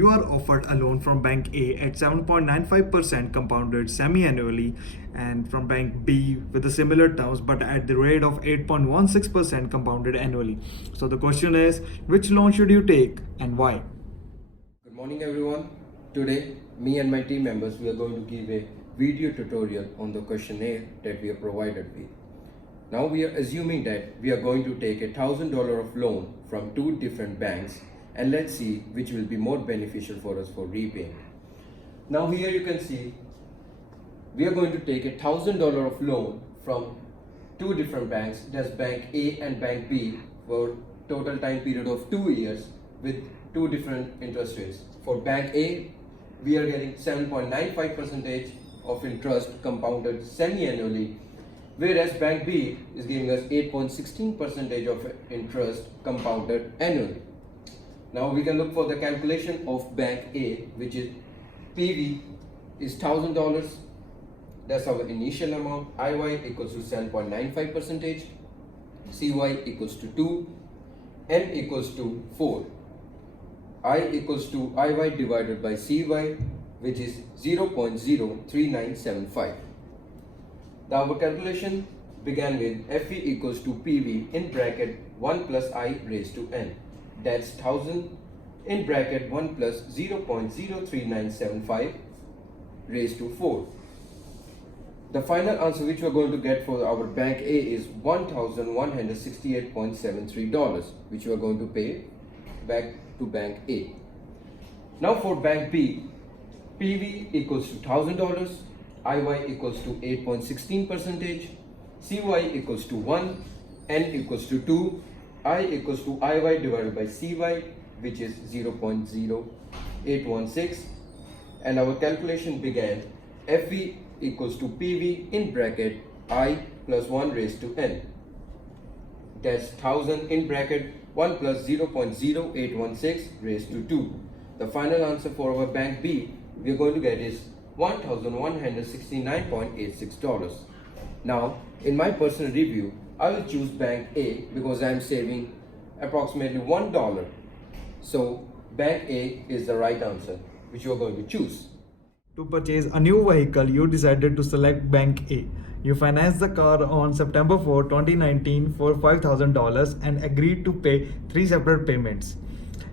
you are offered a loan from Bank A at 7.95% compounded semi-annually and from Bank B with the similar terms but at the rate of 8.16% compounded annually. So the question is, which loan should you take and why? Good morning everyone. Today, me and my team members, we are going to give a video tutorial on the questionnaire that we are provided with. Now we are assuming that we are going to take $1,000 of loan from two different banks, and let's see which will be more beneficial for us for repaying. Now here you can see we are going to take $1,000 of loan from two different banks, that's Bank A and Bank B, for total time period of 2 years with two different interest rates. For Bank A, we are getting 7.95% of interest compounded semi-annually, whereas Bank B is giving us 8.16% of interest compounded annually. Now we can look for the calculation of Bank A, which is PV is $1,000. That's our initial amount. IY equals to 7.95%, CY equals to 2, N equals to 4. I equals to IY divided by CY, which is 0.03975. Our calculation began with FE equals to PV in bracket 1 plus I raised to N. That's 1000 in bracket 1 plus 0.03975 raised to 4. The final answer which we are going to get for our Bank A is $1,168.73, which we are going to pay back to Bank A. Now for Bank B, PV equals to $1,000, IY equals to 8.16%, CY equals to 1, N equals to 2, I equals to IY divided by CY, which is 0.0816, and our calculation began FV equals to PV in bracket I plus 1 raised to N. That's 1000 in bracket 1 plus 0.0816 raised to 2. The final answer for our Bank B we are going to get is $1,169.86. Now, in my personal review, I will choose Bank A because I am saving approximately $1. So, Bank A is the right answer, which you are going to choose. To purchase a new vehicle, you decided to select Bank A. You financed the car on September 4, 2019 for $5,000 and agreed to pay three separate payments.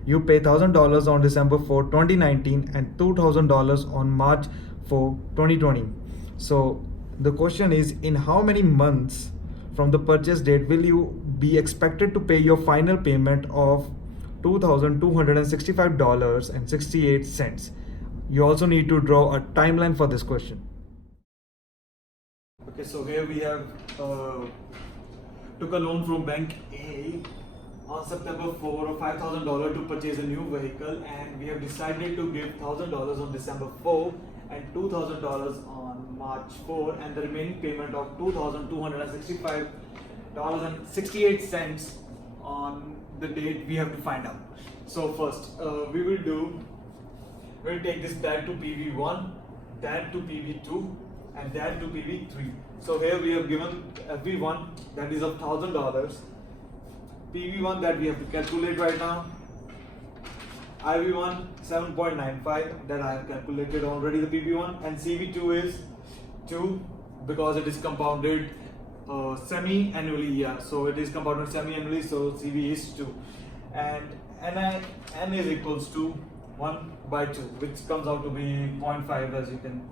You pay $1,000 on December 4, 2019 and $2,000 on March 4, 2020. So the question is, in how many months from the purchase date will you be expected to pay your final payment of $2,265.68? You also need to draw a timeline for this question. Okay, so here we have took a loan from Bank A on September 4 of $5,000 to purchase a new vehicle, and we have decided to give $1,000 on December 4 and $2,000 on March 4, and the remaining payment of $2,265.68 on the date we have to find out. So first, we'll take this that to PV1, that to PV2, and that to PV3. So here we have given everyone that is of $1,000, PV1 that we have to calculate right now, IV1 7.95 that I have calculated already the PV1, and CV2 is 2 because it is compounded semi-annually. Yeah, so it is compounded semi-annually, so CV is 2, and N is equals to 1 by 2, which comes out to be 0.5, as you can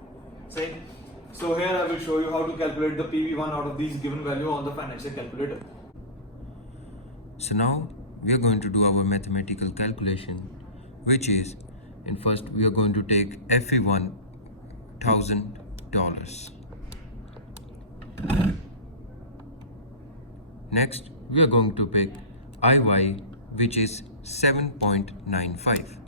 say. So here I will show you how to calculate the PV1 out of these given value on the financial calculator. So now we are going to do our mathematical calculation, which is, in first we are going to take FE1 $1,000. Next we are going to pick IY, which is 7.95.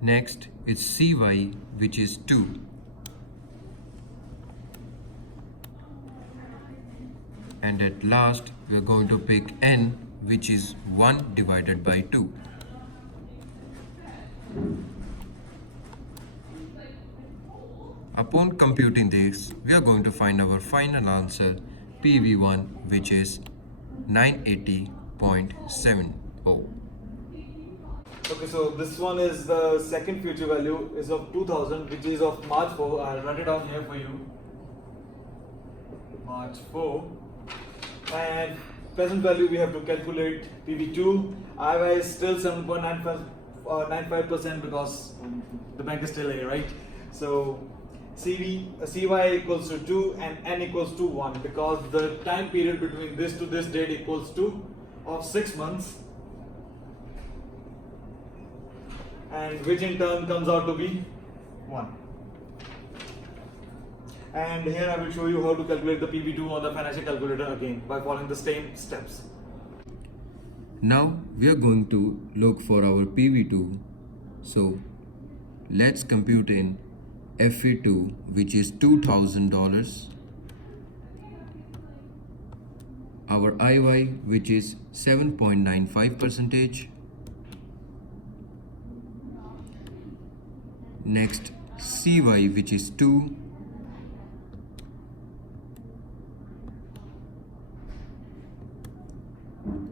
Next is CY, which is 2. And at last we are going to pick N, which is 1 divided by 2. Upon computing this, we are going to find our final answer PV1, which is 980.70. Okay, so this one is the second future value is of 2000, which is of March 4. I'll write it down here for you. March 4. And present value we have to calculate PV2. IY is still 7.95% because the bank is still A, right? So CY equals to 2 and N equals to 1 because the time period between this to this date equals to of 6 months, and which in turn comes out to be 1. And here I will show you how to calculate the PV2 on the financial calculator again by following the same steps. Now we are going to look for our PV2. So let's compute in FE2, which is $2,000, our IY, which is 7.95%, next CY, which is 2,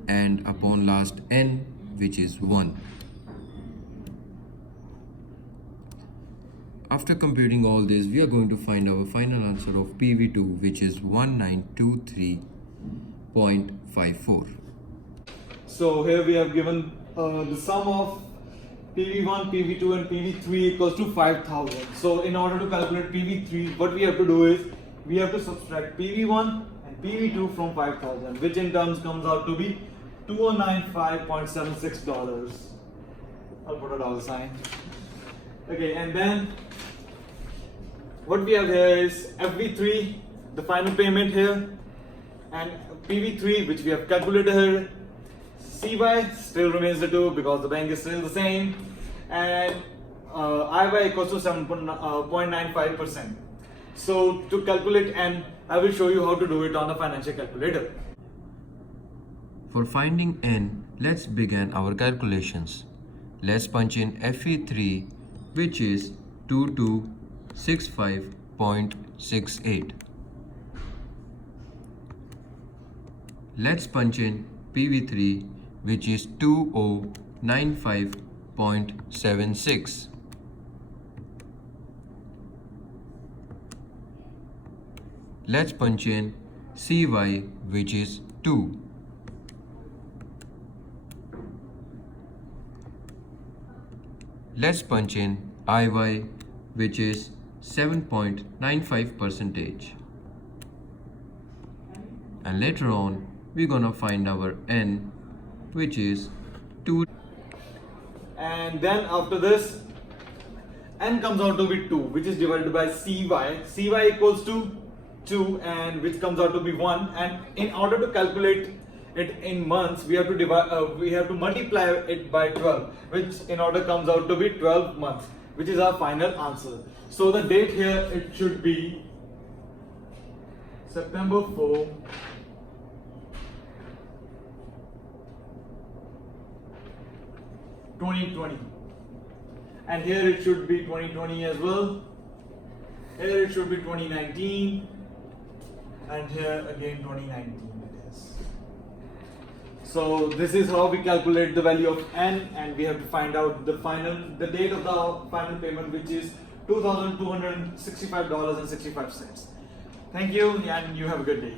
and upon last N, which is 1. After computing all this, we are going to find our final answer of PV2, which is 1923.54. So here we have given the sum of PV1, PV2 and PV3 equals to 5000. So in order to calculate PV3, what we have to do is we have to subtract PV1 and PV2 from 5000, which in turn comes out to be $2095.76. I'll put a dollar sign. Okay, and then what we have here is FV3, the final payment here, and PV3, which we have calculated here. CY still remains the 2 because the bank is still the same, and IY equals to 7.95%. So to calculate N, I will show you how to do it on the financial calculator. For finding N, let's begin our calculations. Let's punch in FE3, which is 2265.68. Let's punch in PV3, which is 2095.76. Let's punch in CY, which is 2. Let's punch in IY, which is 7.95%. And later on, we're gonna find our N, which is 2. And then after this, N comes out to be 2, which is divided by CY. CY equals to 2, and which comes out to be 1. And in order to calculate it in months, we have to multiply it by 12, which in order comes out to be 12 months, which is our final answer. So the date here, it should be September 4, 2020, and here it should be 2020 as well. Here it should be 2019, and here again 2019 it is. So this is how we calculate the value of N, and we have to find out the date of the final payment, which is $2,265.65. Thank you, and you have a good day.